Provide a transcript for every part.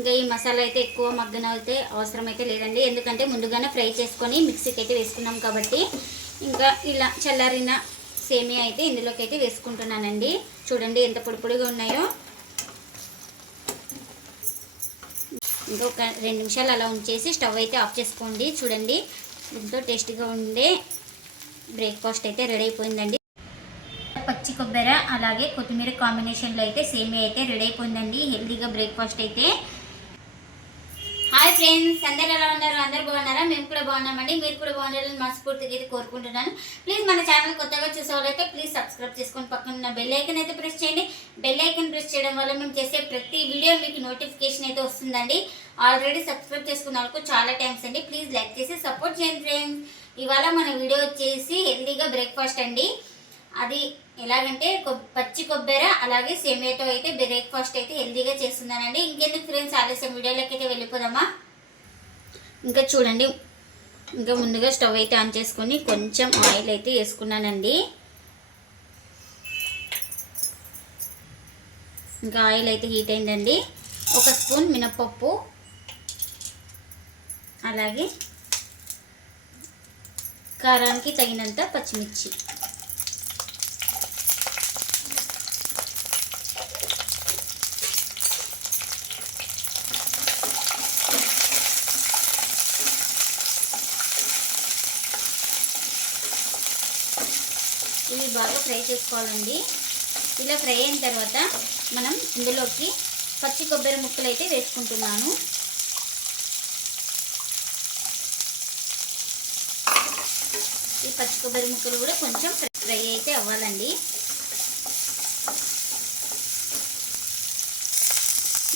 ఇంకా ఈ మసాలా అయితే ఎక్కువ మగ్గన అయితే అవసరం అయితే లేదండి. ఎందుకంటే ముందుగానే ఫ్రై చేసుకొని మిక్సీకి అయితే వేసుకున్నాం కాబట్టి ఇంకా ఇలా చల్లారిన సేమియా అయితే ఇందులోకి అయితే వేసుకుంటున్నానండి. చూడండి ఎంత పొడిపొడిగా ఉన్నాయో. ఇంకా ఒక రెండు నిమిషాలు అలా ఉంచేసి స్టవ్ అయితే ఆఫ్ చేసుకోండి. చూడండి ఎంతో టేస్టీగా ఉండే బ్రేక్ఫాస్ట్ అయితే రెడీ అయిపోయిందండి. పచ్చి కొబ్బరి అలాగే కొత్తిమీర కాంబినేషన్లో అయితే సేమియా అయితే రెడీ అయిపోయిందండి. హెల్తీగా బ్రేక్ఫాస్ట్ అయితే హాయ్ ఫ్రెండ్స్ అందరు ఎలా ఉన్నారు? అందరు బాగున్నారా? మేము కూడా బాగున్నామండి. మీరు కూడా బాగున్నారని మనస్ఫూర్తిగా అయితే కోరుకుంటున్నాను. ప్లీజ్ మన ఛానల్ కొత్తగా చూసేవాళ్ళైతే ప్లీజ్ సబ్స్క్రైబ్ చేసుకొని పక్కన ఉన్న బెల్ ఐకన్ అయితే ప్రెస్ చేయండి. బెల్ ఐకన్ ప్రెస్ చేయడం వల్ల మేము చేసే ప్రతి వీడియో మీకు నోటిఫికేషన్ అయితే వస్తుందండి. ఆల్రెడీ సబ్స్క్రైబ్ చేసుకున్న వాళ్ళకు చాలా థ్యాంక్స్ అండి. ప్లీజ్ లైక్ చేసి సపోర్ట్ చేయండి ఫ్రెండ్స్ ఇవాళ మన వీడియో వచ్చేసి హెల్తీగా బ్రేక్ఫాస్ట్ అండి. అది ఎలాగంటే పచ్చి కొబ్బరి అలాగే సేమియాతో అయితే బ్రేక్ఫాస్ట్ అయితే హెల్తీగా చేస్తున్నానండి. ఇంకెందుకు ఫ్రెండ్స్ ఆలస్యం. వీడియోలోకి అయితే వెళ్ళిపోదామా? ఇంకా చూడండి. ఇంకా ముందుగా స్టవ్ అయితే ఆన్ చేసుకొని కొంచెం ఆయిల్ అయితే వేసుకున్నానండి. ఇంకా ఆయిల్ అయితే హీట్ అయిందండి. ఒక స్పూన్ మినపప్పు అలాగే కారానికి తగినంత పచ్చిమిర్చి. ఇవి బాగా ఫ్రై చేసుకోవాలండి. ఇలా ఫ్రై అయిన తర్వాత మనం ఇందులోకి పచ్చి కొబ్బరి ముక్కలు అయితే వేసుకుంటున్నాను. ఈ పచ్చి కొబ్బరి ముక్కలు కూడా కొంచెం ఫ్రై అయితే అవ్వాలండి.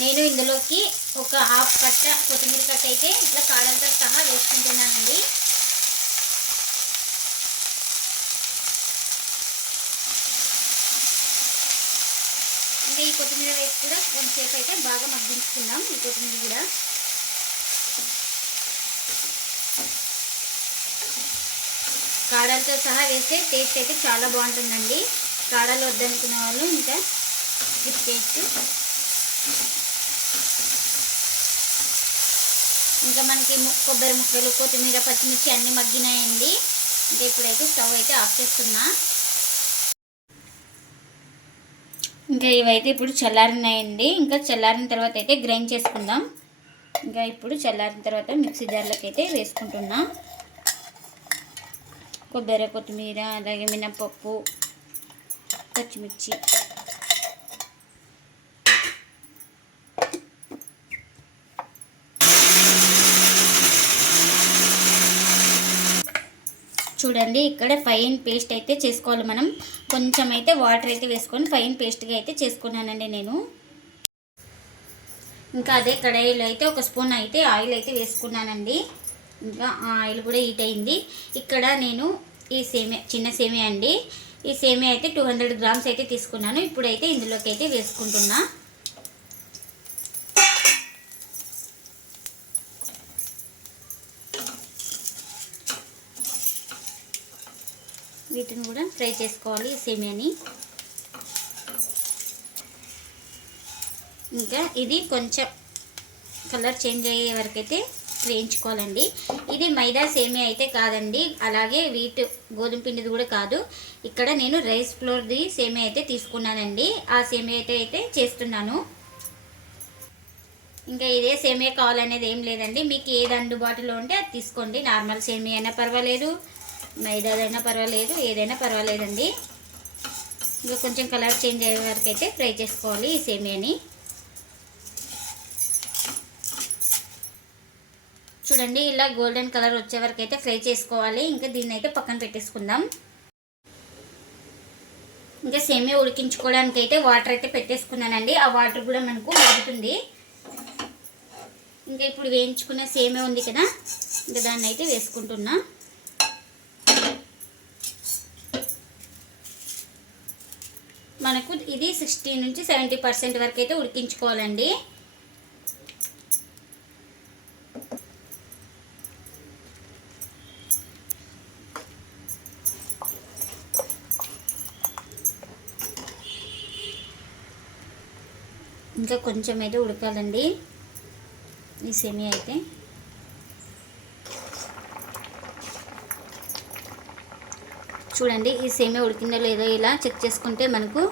నేను ఇందులోకి ఒక హాఫ్ కట్ట కొత్తిమీర కట్ట అయితే ఇట్లా కాడంతో సహా వేసుకుంటున్నానండి. ఇంకా ఈ కొత్తిమీర వేసి కూడా కొంతసేపు అయితే బాగా మగ్గించుకుందాం ఈ కొత్తిమీర కూడా. కాడలతో సహా వేస్తే టేస్ట్ అయితే చాలా బాగుంటుందండి. కాడలు వద్దనుకునే వాళ్ళు ఇంకా స్కిప్ చేయొచ్చు. ఇంకా మనకి కొబ్బరి ముక్కలు కొత్తిమీర పచ్చిమిర్చి అన్నీ మగ్గినాయండి. ఇంకా ఇప్పుడైతే స్టవ్ అయితే ఆఫ్ చేస్తున్నా. ఇంకా ఇవైతే ఇప్పుడు చల్లారినాయండి. ఇంకా చల్లారిన తర్వాత అయితే గ్రైండ్ చేసుకుందాం. ఇంకా ఇప్పుడు చల్లారిన తర్వాత మిక్సీ జార్లోకి అయితే వేసుకుంటున్నా. కొబ్బరి కొత్తిమీర అలాగే మినపప్పు పచ్చిమిర్చి. చూడండి ఇక్కడ ఫైన్ పేస్ట్ అయితే చేసుకోవాలి మనం. కొంచెం అయితే వాటర్ అయితే వేసుకొని ఫైన్ పేస్ట్గా అయితే చేసుకున్నానండి నేను. ఇంకా అదే కడాయిలో అయితే ఒక స్పూన్ అయితే ఆయిల్ అయితే వేసుకున్నానండి. ఇంకా ఆ ఆయిల్ కూడా హీట్ అయింది. ఇక్కడ నేను ఈ సేమియా చిన్న సేమియా అండి. ఈ సేమియా అయితే టూ హండ్రెడ్ గ్రామ్స్ అయితే తీసుకున్నాను. ఇప్పుడైతే ఇందులోకి అయితే వేసుకుంటున్నా. వీటిని కూడా ఫ్రై చేసుకోవాలి సేమియాని. ఇంకా ఇది కొంచెం కలర్ చేంజ్ అయ్యే వరకు అయితే వేయించుకోవాలండి. ఇది మైదా సేమియా అయితే కాదండి. అలాగే వీట్ గోధుమ పిండిది కూడా కాదు. ఇక్కడ నేను రైస్ ఫ్లోర్ది సేమియా అయితే తీసుకున్నానండి. ఆ సేమియా అయితే అయితే చేస్తున్నాను. ఇంకా ఇదే సేమియా కావాలనేది ఏం లేదండి. మీకు ఏది అందుబాటులో ఉంటే అది తీసుకోండి. నార్మల్ సేమియా అయినా పర్వాలేదు. మైదాదైనా పర్వాలేదు ఏదైనా పర్వాలేదండి. ఇంకా కొంచెం కలర్ చేంజ్ అయ్యే వరకు అయితే ఫ్రై చేసుకోవాలి ఈ సేమియాని. చూడండి ఇలా గోల్డెన్ కలర్ వచ్చే వరకు అయితే ఫ్రై చేసుకోవాలి. ఇంకా దీన్ని అయితే పక్కన పెట్టేసుకుందాం. ఇంకా సేమియా ఉడికించుకోవడానికి అయితే వాటర్ అయితే పెట్టేసుకున్నానండి. ఆ వాటర్ కూడా మనకు మరుగుతుంది. ఇంకా ఇప్పుడు వేయించుకున్న సేమే ఉంది కదా ఇంకా దాన్ని అయితే వేసుకుంటున్నా మనకు ఇది సిక్స్టీ నుంచి సెవెంటీ పర్సెంట్ వరకు అయితే ఉడికించుకోవాలండి. ఇంకా కొంచెం అయితే ఉడకాలండి. ఈ సెమీ అయితే. చూడండి ఈ సేమియా ఉడికిందో లేదో ఇలా చెక్ చేసుకుంటే మనకు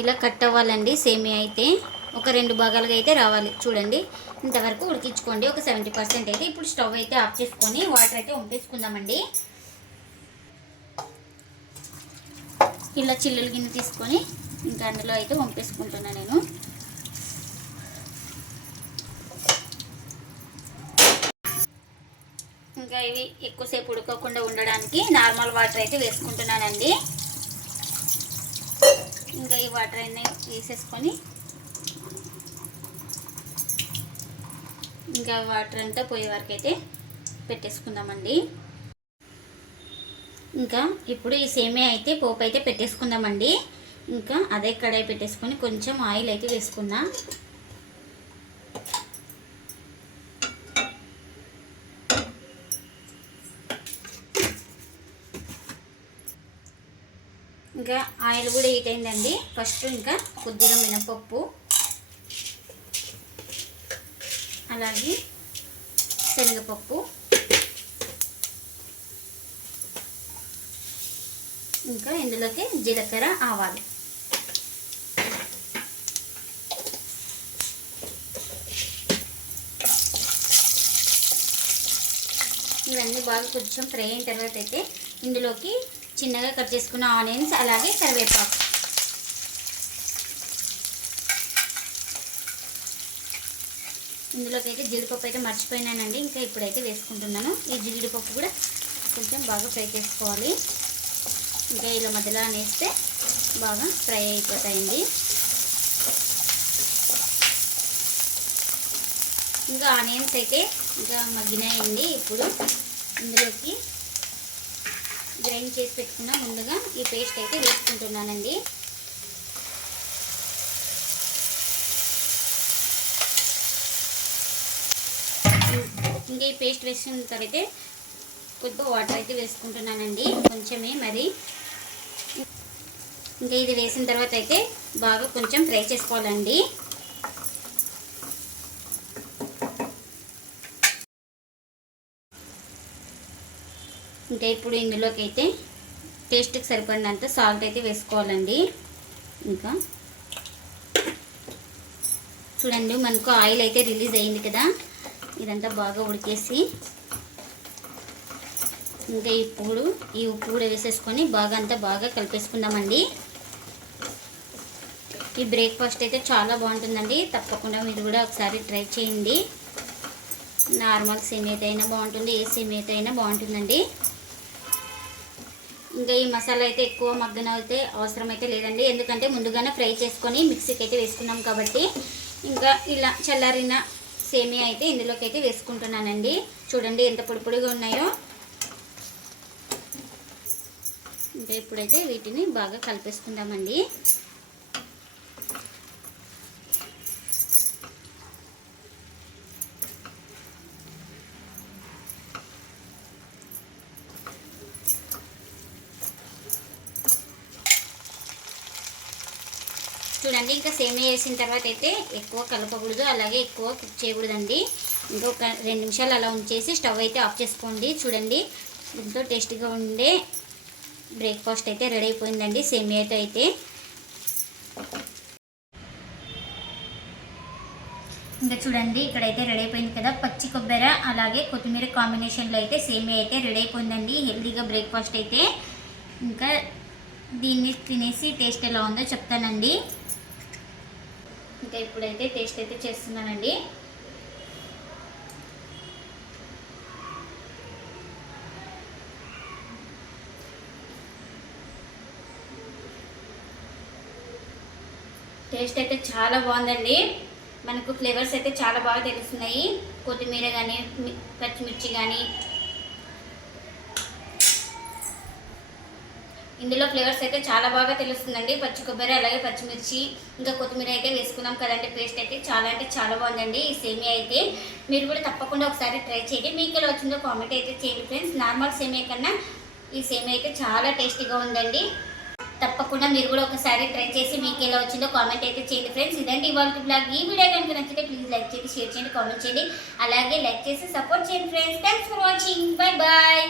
ఇలా కట్ అవ్వాలండి సేమియా అయితే. ఒక రెండు భాగాలుగా అయితే రావాలి. చూడండి ఇంతవరకు ఉడికించుకోండి. ఒక సెవెంటీ పర్సెంట్ అయితే ఇప్పుడు స్టవ్ అయితే ఆఫ్ చేసుకొని వాటర్ అయితే ఉంపేసుకుందామండి. ఇలా చిల్లులు గిన్నె తీసుకొని ఇంకా అందులో అయితే వంపేసుకుంటున్నా నేను. ఇంకా ఇవి ఎక్కువసేపు ఉడకకుండా ఉండడానికి నార్మల్ వాటర్ అయితే వేసుకుంటున్నానండి. ఇంకా ఈ వాటర్ అన్నీ వేసేసుకొని ఇంకా వాటర్ అంతా పోయే వరకు అయితే పెట్టేసుకుందామండి. ఇంకా ఇప్పుడు ఈ సేమే అయితే పోపు అయితే పెట్టేసుకుందామండి. ఇంకా అదే కడాయి పెట్టేసుకొని కొంచెం ఆయిల్ అయితే వేసుకుందాం. ఇంకా ఆయిల్ కూడా హీట్ అయిందండి. ఫస్ట్ ఇంకా కొద్దిగా మినపప్పు. అలాగే శనగపప్పు. ఇంకా ఇందులోకి జీలకర్ర ఆవాలు. ఇవన్నీ బాగా కొంచెం ఫ్రై అయిన తర్వాత అయితే ఇందులోకి చిన్నగా కట్ చేసుకున్న ఆనియన్స్ అలాగే కరివేపాకు. ఇందులోకి అయితే జీడిపప్పు అయితే మర్చిపోయినానండి ఇంకా ఇప్పుడైతే వేసుకుంటున్నాను. ఈ జీడిపప్పు కూడా కొంచెం బాగా ఫ్రై చేసుకోవాలి. ఇంకా ఇలా మధ్యలో వేస్తే బాగా ఫ్రై అయిపోతాయండి. ఇంకా ఆనియన్స్ అయితే ఇంకా మగ్గినాయండి ఇప్పుడు. ఇందులోకి గ్రైండ్ చేసి పెట్టుకున్న ముందుగా ఈ పేస్ట్ అయితే వేసుకుంటున్నానండి. ఇంకా ఈ పేస్ట్ వేసిన తర్వాత కొద్దిగా వాటర్ అయితే వేసుకుంటున్నానండి. కొంచెమే మరి. ఇంకా ఇది వేసిన తర్వాత అయితే బాగా కొంచెం ఫ్రై చేసుకోవాలండి. ఇంకా ఇప్పుడు ఇందులోకి అయితే టేస్ట్కి సరిపడినంత సాల్ట్ అయితే వేసుకోవాలండి. ఇంకా చూడండి మనకు ఆయిల్ అయితే రిలీజ్ అయింది కదా ఇదంతా బాగా ఉడికేసి ఇంకా ఇప్పుడు ఈ ఉప్పు కూడా వేసేసుకొని బాగా అంతా బాగా కలిపేసుకుందామండి. ఈ బ్రేక్ఫాస్ట్ అయితే చాలా బాగుంటుందండి తప్పకుండా మీరు కూడా ఒకసారి ట్రై చేయండి. నార్మల్ సేమియా అయినా బాగుంటుంది ఏ సేమియా అయినా బాగుంటుందండి. ఇంకా ఈ మసాలా అయితే ఎక్కువ మగ్గన అయితే అవసరం అయితే లేదండి. ఎందుకంటే ముందుగానే ఫ్రై చేసుకొని మిక్సీకి అయితే వేసుకున్నాం కాబట్టి ఇంకా ఇలా చల్లారిన సేమియా అయితే ఇందులోకి అయితే వేసుకుంటున్నానండి. చూడండి ఎంత పొడిపొడిగా ఉన్నాయో. ఇంకా ఇప్పుడైతే వీటిని బాగా కలిపేసుకుందామండి. చూడండి ఇంకా సేమియా వేసిన తర్వాత అయితే ఎక్కువ కలపకూడదు అలాగే ఎక్కువ కుక్ చేయకూడదండి. ఇంకొక రెండు నిమిషాలు అలా ఉంచేసి స్టవ్ అయితే ఆఫ్ చేసుకోండి. చూడండి ఎంతో టేస్టీగా ఉండే బ్రేక్ఫాస్ట్ అయితే రెడీ అయిపోయిందండి సేమియాతో అయితే. ఇంకా చూడండి ఇక్కడైతే రెడీ అయిపోయింది కదా పచ్చి కొబ్బరి అలాగే కొత్తిమీర కాంబినేషన్లో అయితే సేమియా అయితే రెడీ అయిపోయిందండి. హెల్తీగా బ్రేక్ఫాస్ట్ అయితే. ఇంకా దీన్ని తినేసి టేస్ట్ ఎలా ఉందో చెప్తానండి. ఇంకా ఇప్పుడైతే టేస్ట్ అయితే చేస్తున్నానండి. టేస్ట్ అయితే చాలా బాగుందండి. మనకు ఫ్లేవర్స్ అయితే చాలా బాగా తెలుస్తున్నాయి. కొత్తిమీర కానీ పచ్చిమిర్చి కానీ ఇందులో ఫ్లేవర్స్ అయితే చాలా బాగా తెలుస్తుందండి. పచ్చి కొబ్బరి అలాగే పచ్చిమిర్చి ఇంకా కొత్తిమీర అయితే వేసుకున్నాం కదండి. పేస్ట్ అయితే చాలా అంటే చాలా బాగుందండి ఈ సేమియా అయితే. మీరు కూడా తప్పకుండా ఒకసారి ట్రై చేయండి. మీకు ఎలా వచ్చిందో కామెంట్ అయితే చేయండి ఫ్రెండ్స్. నార్మల్ సేమియా కన్నా ఈ సేమియా అయితే చాలా టేస్టీగా ఉందండి. తప్పకుండా మీరు కూడా ఒకసారి ట్రై చేసి మీకు ఎలా వచ్చిందో కామెంట్ అయితే చేయండి ఫ్రెండ్స్. ఇదండి ఇవాళ బ్లాగ్ ఈ వీడియో కనుక నచ్చితే ప్లీజ్ లైక్ చేయండి షేర్ చేయండి కామెంట్ చేయండి. అలాగే లైక్ చేసి సపోర్ట్ చేయండి friends. Thanks for watching bye bye